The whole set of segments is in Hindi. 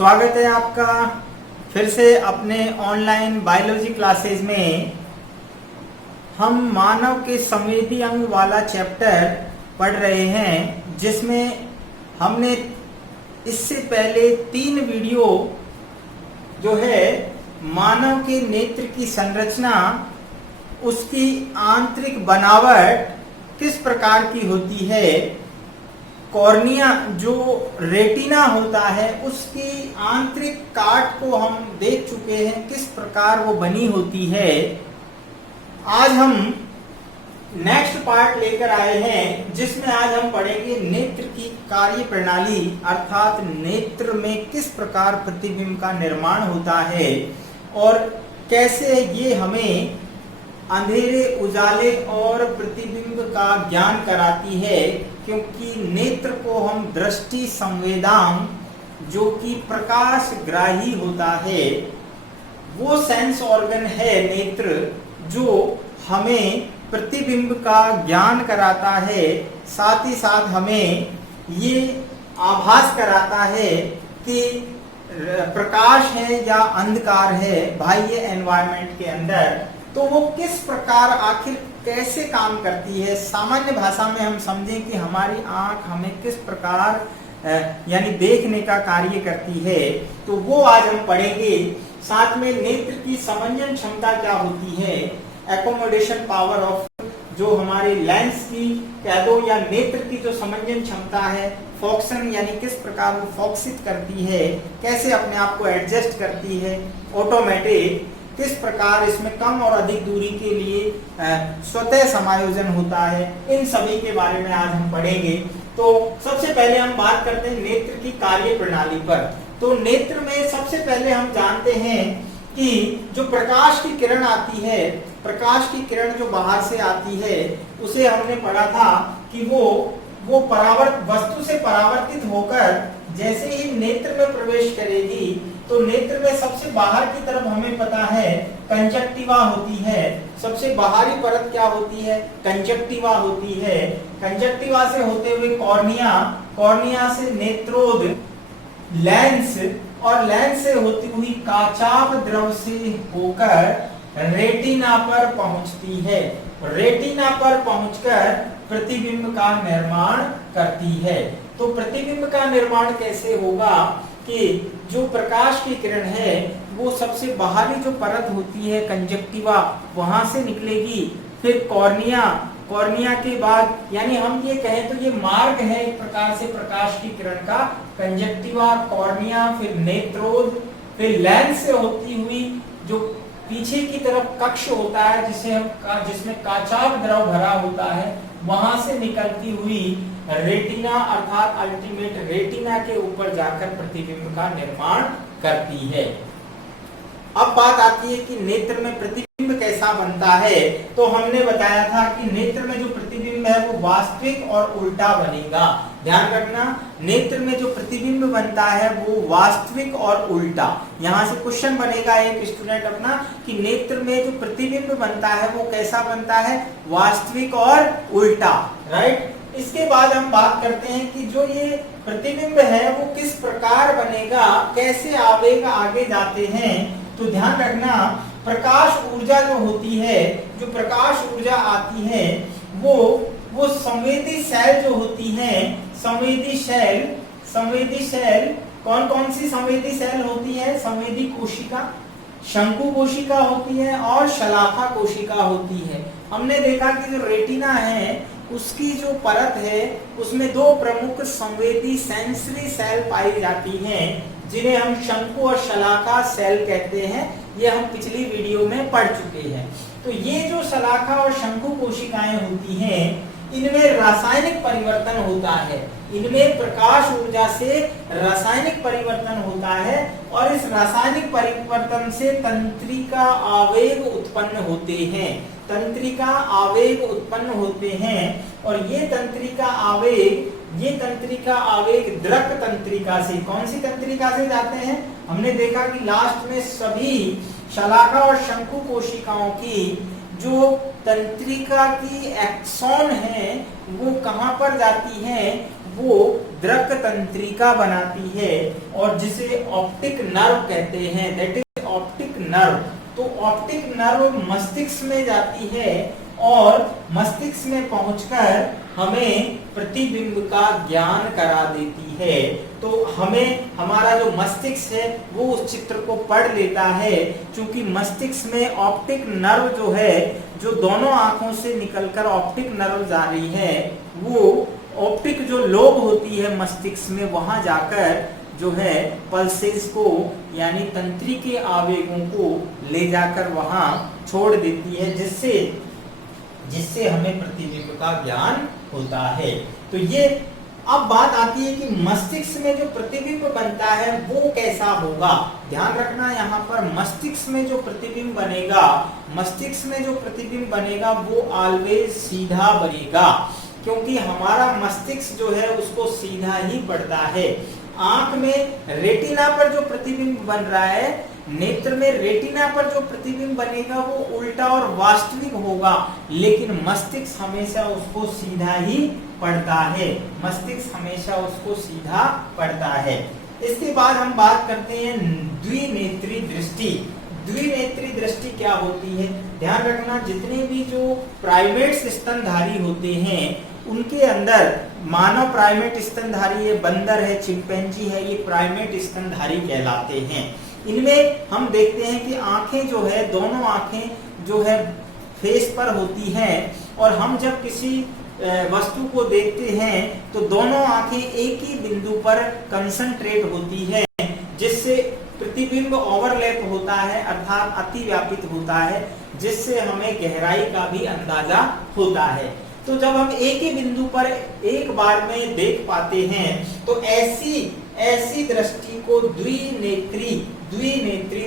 स्वागत है आपका फिर से अपने ऑनलाइन बायोलॉजी क्लासेस में। हम मानव के संवेदी अंग वाला चैप्टर पढ़ रहे हैं, जिसमें हमने इससे पहले 3 वीडियो जो है मानव के नेत्र की संरचना, उसकी आंतरिक बनावट किस प्रकार की होती है, कॉर्निया जो रेटिना होता है उसकी आंतरिक काट को हम देख चुके हैं, किस प्रकार वो बनी होती है। आज हम नेक्स्ट पार्ट लेकर आए हैं, जिसमें आज हम पढ़ेंगे नेत्र की कार्य प्रणाली, अर्थात नेत्र में किस प्रकार प्रतिबिंब का निर्माण होता है और कैसे ये हमें अंधेरे, उजाले और प्रतिबिंब का ज्ञान कराती है। क्योंकि नेत्र को हम दृष्टि संवेदांग, जो कि प्रकाश ग्राही होता है, वो सेंस ऑर्गन है नेत्र, जो हमें प्रतिबिंब का ज्ञान कराता है। साथ ही साथ हमें ये आभास कराता है कि प्रकाश है या अंधकार है बाह्य एनवायरनमेंट के अंदर, तो वो किस प्रकार आखिर कैसे काम करती है। सामान्य भाषा में हम समझें कि हमारी आंख हमें किस प्रकार यानी देखने का कार्य करती है, तो वो आज हम पढ़ेंगे। साथ में नेत्र की समंजन क्षमता क्या होती है, एकोमोडेशन पावर ऑफ, जो हमारे लेंस की कह दो या नेत्र की जो समंजन क्षमता है, फोकसन यानी किस प्रकार वो फोकसित करती है, कैसे अपने आप को एडजस्ट करती है, ऑटोमेटिक किस प्रकार इसमें कम और अधिक दूरी के लिए स्वतः समायोजन होता है, इन सभी के बारे में आज हम पढ़ेंगे। तो सबसे पहले हम बात करते हैं नेत्र की कार्य प्रणाली पर। तो नेत्र में सबसे पहले हम जानते हैं कि जो प्रकाश की किरण आती है, प्रकाश की किरण जो बाहर से आती है, उसे हमने पढ़ा था कि वो वस्तु से परावर्तित होकर जैसे ही नेत्र में प्रवेश करेगी, तो नेत्र में सबसे बाहर की तरफ हमें पता है कंजक्टिवा होती है। सबसे बाहरी परत क्या होती है, कंजक्टिवा होती है। कंजक्टिवा से होते हुए कॉर्निया, कॉर्निया से नेत्रोद, लेंस, और लेंस से होती हुई काचाभ द्रव से होकर रेटिना पर पहुंचती है। रेटिना पर पहुंचकर प्रतिबिंब का निर्माण करती है। तो प्रतिबिंब का निर्माण कैसे होगा कि जो प्रकाश की किरण है वो सबसे बाहरी जो परत होती है कंजक्टिवा, वहां से निकलेगी, फिर कॉर्निया, कॉर्निया के बाद यानी हम ये कहें तो ये मार्ग है एक प्रकार से प्रकाश की किरण का, कंजक्टिवा, कॉर्निया, फिर नेत्रोद, फिर लेंस से होती हुई जो पीछे की तरफ कक्ष होता है जिसमें काचाभ द्रव भरा होता है, वहां से निकलती हुई रेटिना अर्थात अल्टीमेट रेटिना के ऊपर जाकर प्रतिबिंब का निर्माण करती है। अब बात आती है कि नेत्र में प्रतिबिंब कैसा बनता है। तो हमने बताया था कि नेत्र में जो प्रतिबिंब है वो वास्तविक और उल्टा बनेगा। ध्यान रखना, नेत्र में जो प्रतिबिंब बनता है वो वास्तविक और उल्टा। यहाँ से क्वेश्चन बनेगा एक स्टूडेंट अपना कि नेत्र में जो प्रतिबिंब बनता है वो कैसा बनता है, वास्तविक और उल्टा, राइट। इसके बाद हम बात करते हैं कि जो ये प्रतिबिंब है वो किस प्रकार बनेगा, कैसे आवेग आगे जाते हैं। तो ध्यान रखना, प्रकाश ऊर्जा जो होती है, जो प्रकाश ऊर्जा आती है वो संवेदी सेल जो होती है, संवेदी सेल कौन कौन सी संवेदी सेल होती है, संवेदी कोशिका, शंकु कोशिका होती है और शलाका कोशिका होती है। हमने देखा कि जो रेटिना है उसकी जो परत है उसमें 2 प्रमुख संवेदी सेंसरी सेल पाई जाती हैं, जिन्हें हम शंकु और शलाका सेल कहते हैं। ये हम पिछली वीडियो में पढ़ चुके हैं। तो ये जो शलाका और शंकु कोशिकाएं होती हैं, इनमें रासायनिक परिवर्तन होता है, इनमें प्रकाश ऊर्जा से रासायनिक परिवर्तन होता है और इस रासायनिक परिवर्तन से तंत्रिका आवेग उत्पन्न होते हैं, तंत्रिका आवेग उत्पन्न होते हैं। और ये तंत्रिका आवेग दृक तंत्रिका से, कौन सी तंत्रिका से जाते हैं, हमने देखा कि लास्ट में सभी शलाका और शंकु कोशिकाओं की जो तंत्रिका की एक्सॉन है वो कहां पर जाती है, वो दृक तंत्रिका बनाती है और जिसे ऑप्टिक नर्व कहते हैं, दैट इज ऑप्टिक नर्व। तो ऑप्टिक नर्व मस्तिष्क में जाती है और मस्तिष्क में पहुंचकर हमें प्रतिबिंब का ज्ञान करा देती है। तो हमें हमारा जो मस्तिष्क है वो उस चित्र को पढ़ लेता है, क्योंकि मस्तिष्क में ऑप्टिक नर्व जो है, जो दोनों आंखों से निकलकर ऑप्टिक नर्व जा रही है, वो ऑप्टिक जो लोब होती है मस्तिष्क में, वहां जाकर जो है पल्सेस को यानी तंत्री के आवेगों को ले जाकर वहां छोड़ देती है, जिससे हमें प्रतिबिंब का ज्ञान होता है। तो ये अब बात आती है कि मस्तिष्क में जो प्रतिबिंब बनता है वो कैसा होगा। ध्यान रखना यहाँ पर मस्तिष्क में जो प्रतिबिंब बनेगा वो ऑलवेज सीधा बनेगा, क्योंकि हमारा मस्तिष्क जो है उसको सीधा ही पड़ता है। आंख में रेटिना पर जो प्रतिबिंब बन रहा है, नेत्र में रेटिना पर जो प्रतिबिंब बनेगा वो उल्टा और वास्तविक होगा, लेकिन मस्तिष्क हमेशा उसको सीधा ही पढ़ता है। इसके बाद हम बात करते हैं द्विनेत्री दृष्टि। द्विनेत्री दृष्टि क्या होती है? ध्यान रखना, जितने भी जो प्राइमेट्स स्तनधारी होते हैं उनके अंदर, मानव प्राइमेट स्तनधारी है, बंदर है, चिंपैंजी है, ये प्राइमेट स्तनधारी कहलाते हैं। इनमें हम देखते हैं कि आंखें जो है, दोनों आंखें जो है फेस पर होती हैं, और हम जब किसी वस्तु को देखते हैं तो दोनों आंखें एक ही बिंदु पर कंसंट्रेट होती है, जिससे प्रतिबिंब ओवरलैप होता है, अर्थात अतिव्यापित होता है, जिससे हमें गहराई का भी अंदाजा होता है। तो जब हम एक ही बिंदु पर एक बार में देख पाते हैं तो ऐसी दृष्टि को द्विनेत्री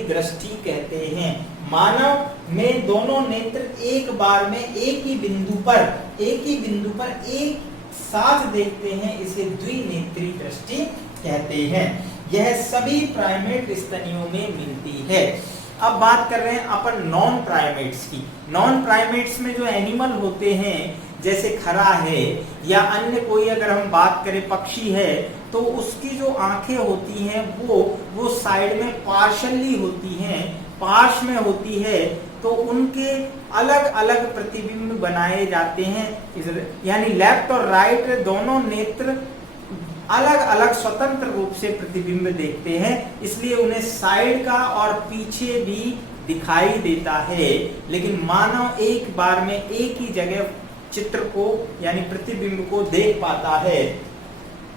दृष्टि कहते हैं। मानव में दोनों नेत्र एक बार में एक ही बिंदु पर एक साथ देखते हैं, इसे द्विनेत्री दृष्टि कहते हैं। यह सभी प्राइमेट स्तनियों में मिलती है। अब बात कर रहे हैं अपन नॉन प्राइमेट्स की। नॉन प्राइमेट्स में जो एनिमल होते हैं, जैसे खरा है या अन्य कोई, अगर हम बात करें पक्षी है, तो उसकी जो आंखें होती हैं वो साइड में पार्शली होती हैं, पार्श्व में होती है, तो उनके अलग अलग प्रतिबिंब बनाए जाते हैं। यानी लेफ्ट और राइट दोनों नेत्र अलग अलग स्वतंत्र रूप से प्रतिबिंब देखते हैं, इसलिए उन्हें साइड का और पीछे भी दिखाई देता है। लेकिन मानव एक बार में एक ही जगह चित्र को यानी प्रतिबिंब को देख पाता है,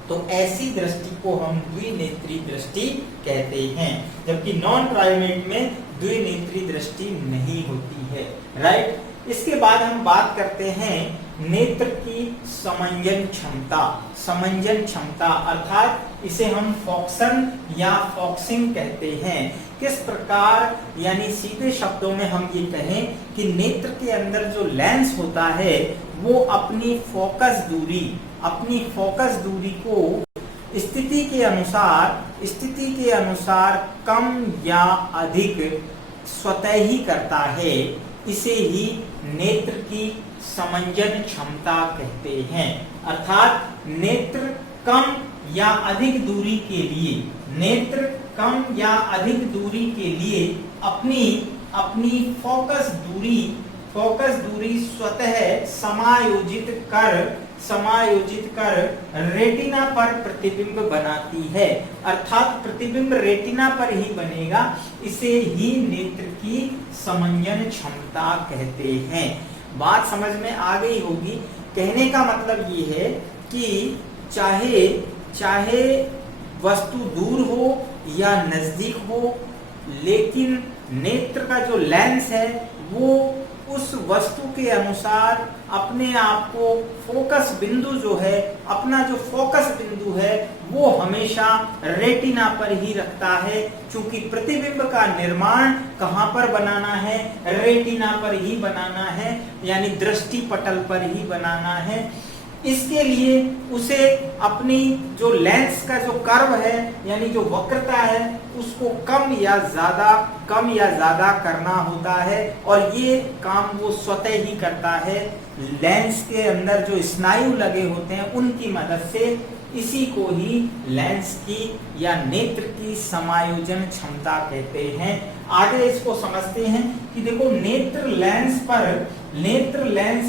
तो ऐसी दृष्टि को हम द्विनेत्री दृष्टि कहते हैं, जबकि नॉन प्राइमेट में द्विनेत्री दृष्टि नहीं होती है। राइट। इसके बाद हम बात करते हैं नेत्र की समंजन क्षमता, अर्थात इसे हम फोक्सन या फॉक्सिंग कहते हैं। किस प्रकार, यानी सीधे शब्दों में हम ये कहें कि नेत्र के अंदर जो लेंस होता है वो अपनी फोकस दूरी को स्थिति के अनुसार कम या अधिक स्वतः ही करता है। इसे ही नेत्र की समंजन क्षमता कहते हैं। अर्थात नेत्र कम या अधिक दूरी के लिए अपनी फोकस दूरी स्वतः समायोजित कर रेटिना पर प्रतिबिंब बनाती है। अर्थात प्रतिबिंब रेटिना पर ही बनेगा, इसे ही नेत्र की समंजन क्षमता कहते हैं। बात समझ में आ गई होगी। कहने का मतलब ये है कि चाहे वस्तु दूर हो या नजदीक हो, लेकिन नेत्र का जो लेंस है वो उस वस्तु के अनुसार अपने आप को फोकस बिंदु जो है, अपना जो फोकस बिंदु है वो हमेशा रेटिना पर ही रखता है, क्योंकि प्रतिबिंब का निर्माण कहाँ पर बनाना है? रेटिना पर ही बनाना है, यानी दृष्टि पटल पर ही बनाना है। इसके लिए उसे अपनी जो लेंस का जो कर्व है यानी जो वक्रता है उसको कम या ज्यादा करना होता है, और ये काम वो स्वतः ही करता है लेंस के अंदर जो स्नायु लगे होते हैं उनकी मदद से। इसी को ही लेंस की या नेत्र की समायोजन क्षमता कहते हैं। आगे इसको समझते हैं कि देखो नेत्र लेंस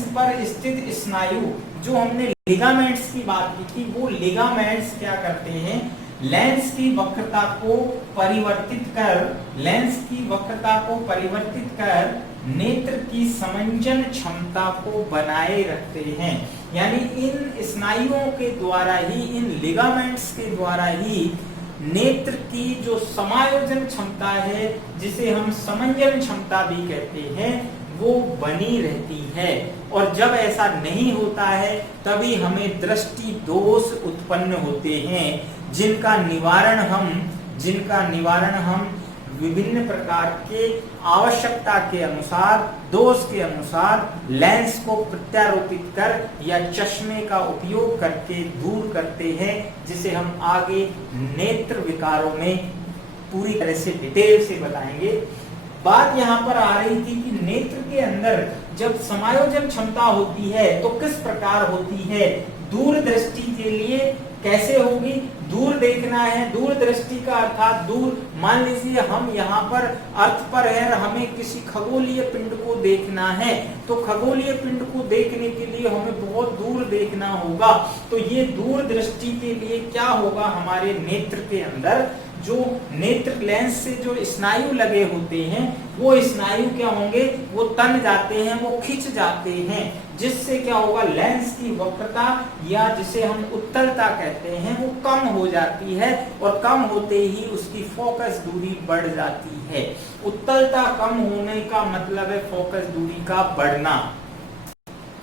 पर स्थित स्नायु, जो हमने लिगामेंट्स की बात की थी, वो लिगामेंट्स क्या करते हैं, लेंस की वक्रता को परिवर्तित कर नेत्र की समंजन क्षमता को बनाए रखते हैं। यानी इन स्नायुओं के द्वारा ही, इन लिगामेंट्स के द्वारा ही नेत्र की जो समायोजन क्षमता है, जिसे हम समंजन क्षमता भी कहते हैं, वो बनी रहती है। और जब ऐसा नहीं होता है तभी हमें दृष्टि दोष उत्पन्न होते हैं, जिनका निवारण हम विभिन्न प्रकार के आवश्यकता के अनुसार, दोष के अनुसार लेंस को प्रत्यारोपित कर या चश्मे का उपयोग करके दूर करते हैं, जिसे हम आगे नेत्र विकारों में पूरी तरह से डिटेल से बताएंगे। बात यहाँ पर आ रही थी कि नेत्र के अंदर जब समायोजन क्षमता होती है तो किस प्रकार होती है, दूर दृष्टि के लिए कैसे होगी, दूर देखना है, दूर दृष्टि का अर्थात दूर, मान लीजिए हम यहाँ पर अर्थ पर है, हमें किसी खगोलीय पिंड को देखना है, तो खगोलीय पिंड को देखने के लिए हमें बहुत दूर देखना होगा। तो ये दूर दृष्टि के लिए क्या होगा, हमारे नेत्र के अंदर जो नेत्र लेंस से जो स्नायु लगे होते हैं वो स्नायु क्या होंगे, वो तन जाते हैं, वो खिंच जाते हैं, जिससे क्या होगा, लेंस की वक्रता या जिसे हम उत्तलता कहते हैं वो कम हो जाती है, और कम होते ही उसकी फोकस दूरी बढ़ जाती है। उत्तलता कम होने का मतलब है फोकस दूरी का बढ़ना।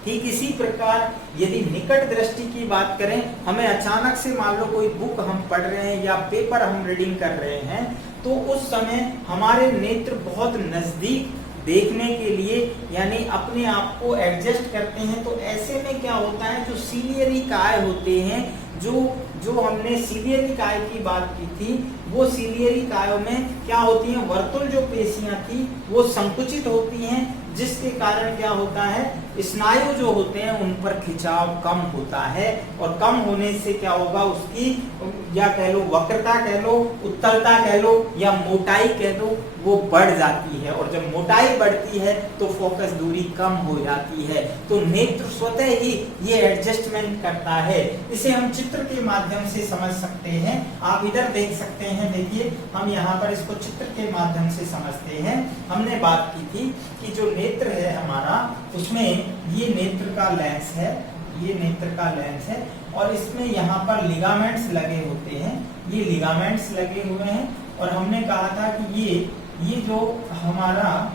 ठीक इसी प्रकार यदि निकट दृष्टि की बात करें, हमें अचानक से मान लो कोई बुक हम पढ़ रहे हैं या पेपर हम रीडिंग कर रहे हैं, तो उस समय हमारे नेत्र बहुत नजदीक देखने के लिए यानी अपने आप को एडजस्ट करते हैं। तो ऐसे में क्या होता है, जो सीलियरी काय होते हैं, जो हमने सीलियरी काय की बात की थी, वो सीलियरी कायों में क्या होती हैं, वर्तुल जो पेशियां थी वो संकुचित होती हैं, जिसके कारण क्या होता है, स्नायु जो होते हैं उन पर खिंचाव कम होता है, और कम होने से क्या होगा, उसकी या कह लो वक्रता कह लो, उत्तलता कह लो या मोटाई कह दो, वो बढ़ जाती है। और जब मोटाई बढ़ती है तो फोकस दूरी कम हो जाती है। तो नेत्र स्वतः ही ये एडजस्टमेंट करता है। इसे हम चित्र के माध्यम से समझ सकते हैं। आप इधर देख सकते हैं, देखिए हम यहाँ पर इसको चित्र के माध्यम से समझते हैं। हमने बात की थी कि जो नेत्र है हमारा, उसमें ये नेत्र का लेंस है, ये नेत्र का लेंस है, और इसमें यहाँ पर लिगामेंट्स लगे होते हैं, ये लिगामेंट्स लगे हुए हैं। और हमने कहा था कि ये जो हमारा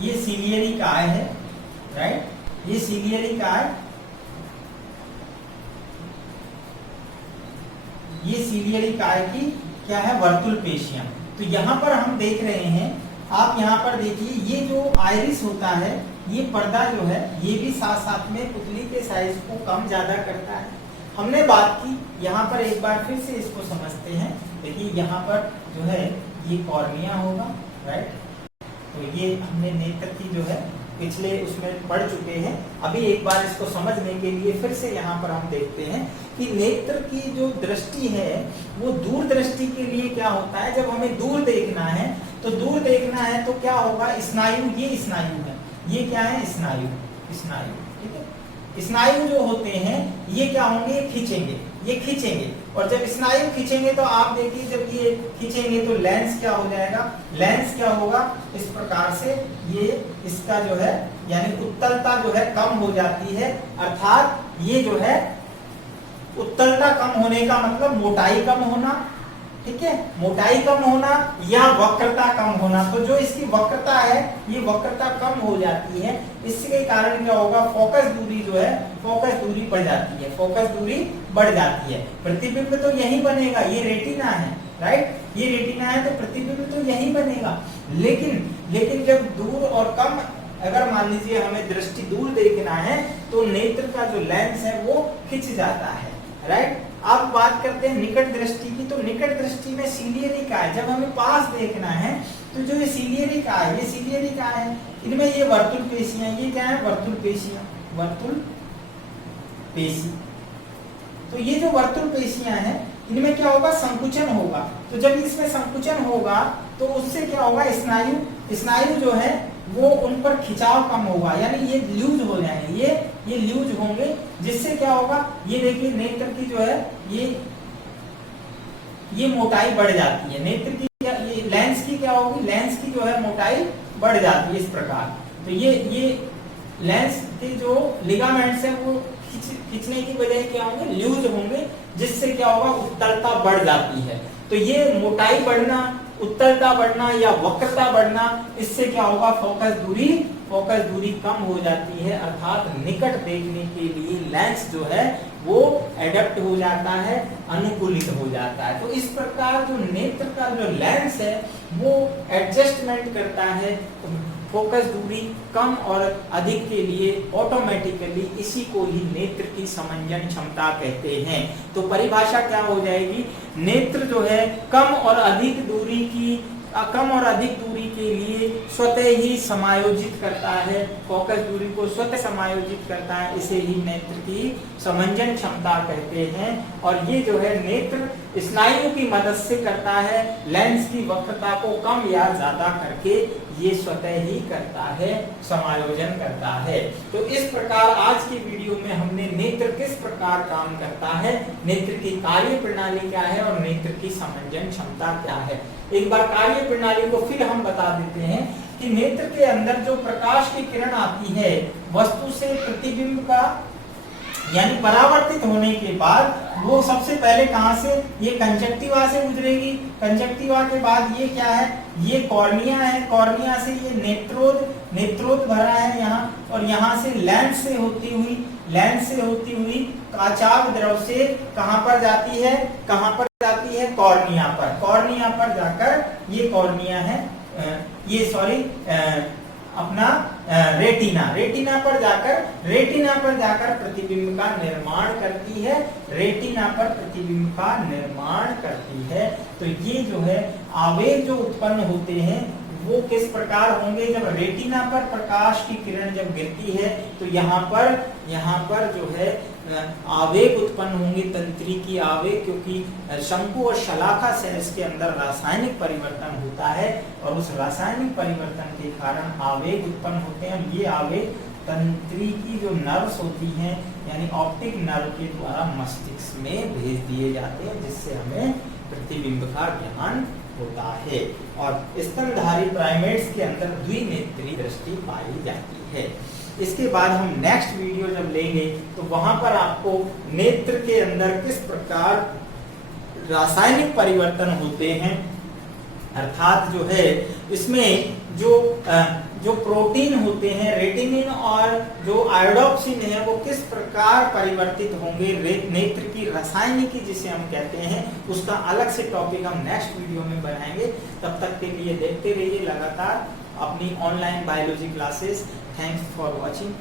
ये सीलियरी काय है, राइट, ये सीलियरी काय, ये सीलियरी काय की क्या है, वर्तुल पेशियां। तो यहाँ पर हम देख रहे हैं, आप यहाँ पर देखिए, ये जो आइरिस होता है, ये पर्दा जो है, ये भी साथ साथ में पुतली के साइज को कम ज्यादा करता है। हमने बात की, यहाँ पर एक बार फिर से इसको समझते हैं। देखिए यहाँ पर जो है ये कॉर्निया होगा, राइट, तो ये हमने नेत्र की जो है पिछले उसमें पढ़ चुके हैं। अभी एक बार इसको समझने के लिए फिर से यहाँ पर हम देखते हैं कि नेत्र की जो दृष्टि है वो दूर दृष्टि के लिए क्या होता है, जब हमें दूर देखना है तो दूर देखना है तो क्या होगा, स्नायु, ये स्नायु है, ये क्या है, स्नायु, ठीक है। स्नायु जो होते हैं ये क्या होंगे, खींचेंगे, ये खींचेंगे, और जब स्नायु खींचेंगे तो आप देखिए, जब ये खींचेंगे तो लेंस क्या हो जाएगा, लेंस क्या होगा, इस प्रकार से ये इसका जो है यानी उत्तलता जो है कम हो जाती है। अर्थात ये जो है उत्तलता कम होने का मतलब मोटाई कम होना, ठीक है, मोटाई कम होना या वक्रता कम होना। तो जो इसकी वक्रता है ये वक्रता कम हो जाती है, इसके कारण क्या होगा, फोकस दूरी जो है, फोकस दूरी बढ़ जाती है, फोकस दूरी बढ़ जाती है। प्रतिबिंब तो यही बनेगा, ये रेटिना है, राइट, ये रेटिना है तो प्रतिबिंब तो यही बनेगा। लेकिन जब दूर और कम अगर मान लीजिए हमें दृष्टि दूर देखना है तो नेत्र का जो लेंस है वो खिंच जाता है, राइट। अब बात करते हैं निकट दृष्टि की। तो निकट दृष्टि में सीलियरी का है, जब हमें पास देखना है तो जो ये सीलियरी का है, ये सीलियरी का है, इनमें ये वर्तुल पेशियां, ये क्या है, वर्तुल पेशियां, वर्तुल पेशी। तो ये जो वर्तुल पेशियां हैं इनमें क्या होगा, संकुचन होगा। तो जब इसमें संकुचन होगा तो उससे क्या होगा, स्नायु जो है वो उन पर खिंचाव कम होगा, यानी ये लूज हो जाएंगे, ये लूज होंगे, जिससे क्या होगा, ये देखिए नेत्र की जो है ये मोटाई बढ़ जाती है। नेत्र की ये लेंस की क्या होगी, लेंस की जो है मोटाई बढ़ जाती है इस प्रकार। तो ये लेंस के जो लिगामेंट्स हैं वो खींचने की बजाय क्या होंगे, लूज होंगे, जिससे क्या होगा, उत्तलता बढ़ जाती है। तो ये मोटाई बढ़ना, उत्तलता बढ़ना या वक्रता बढ़ना, इससे क्या होगा, फोकस दूरी कम हो जाती है, अर्थात निकट देखने के लिए लेंस जो है वो एडेप्ट हो जाता है, अनुकूलित हो जाता है। तो इस प्रकार जो नेत्र का जो लेंस है वो एडजस्टमेंट करता है फोकस दूरी कम और अधिक के लिए ऑटोमेटिकली। इसी को ही नेत्र की समंजन क्षमता कहते हैं। तो परिभाषा क्या हो जाएगी, नेत्र जो है कम और अधिक दूरी के लिए स्वतः ही समायोजित करता है, फोकस दूरी को स्वतः समायोजित करता है, इसे ही नेत्र की समंजन क्षमता कहते हैं। और ये जो है नेत्र स्नायु की मदद से करता है, लेंस की वक्रता को कम या ज्यादा करके ये स्वतः ही करता है, समायोजन करता है। तो इस प्रकार आज की वीडियो में हमने नेत्र किस प्रकार काम करता है, नेत्र की कार्य प्रणाली क्या है और नेत्र की समंजन क्षमता क्या है। एक बार कार्य प्रणाली को फिर हम बता देते हैं कि नेत्र के अंदर जो प्रकाश की किरण आती है वस्तु से प्रतिबिंब का यानी परावर्तित होने के बाद वो सबसे पहले कहां से, ये कंजक्टिवा से गुजरेगी। कंजक्टिवा के बाद ये क्या है, ये कॉर्निया है, कॉर्निया से ये नेत्रोद भरा है यहाँ, और यहाँ से लेंस से होती हुई काचाभ द्रव से कहां पर जाती है, कॉर्निया पर। कॉर्निया पर जाकर ये कॉर्निया है, अपना रेटिना पर जाकर प्रतिबिंब का निर्माण करती है। तो ये जो है आवेग जो उत्पन्न होते हैं वो किस प्रकार होंगे, जब रेटिना पर प्रकाश की किरण जब गिरती है तो यहाँ पर जो है आवेग उत्पन्न होंगे, तंत्रिकी आवेग, क्योंकि शंकु और शलाका सेल्स के अंदर रासायनिक परिवर्तन होता है और उस रासायनिक परिवर्तन के कारण आवेग उत्पन्न होते हैं। ये आवेग तंत्रिकी जो नर्व्स होती हैं यानी ऑप्टिक नर्व के द्वारा मस्तिष्क में भेज दिए जाते हैं, जिससे हमें प्रतिबिंब का ज्ञान होता है। और स्तनधारी प्राइमेट्स के अंदर द्विनेत्री दृष्टि पाई जाती है। इसके बाद हम नेक्स्ट वीडियो जब लेंगे तो वहां पर आपको नेत्र के अंदर किस प्रकार रासायनिक परिवर्तन होते हैं, अर्थात जो है इसमें जो प्रोटीन होते हैं रेटिनिन और जो आयोडोक्सिन है वो किस प्रकार परिवर्तित होंगे, नेत्र की रासायनिकी जिसे हम कहते हैं, उसका अलग से टॉपिक हम नेक्स्ट वीडियो में बनाएंगे। तब तक के लिए देखते रहिए लगातार अपनी online biology classes. Thanks for watching.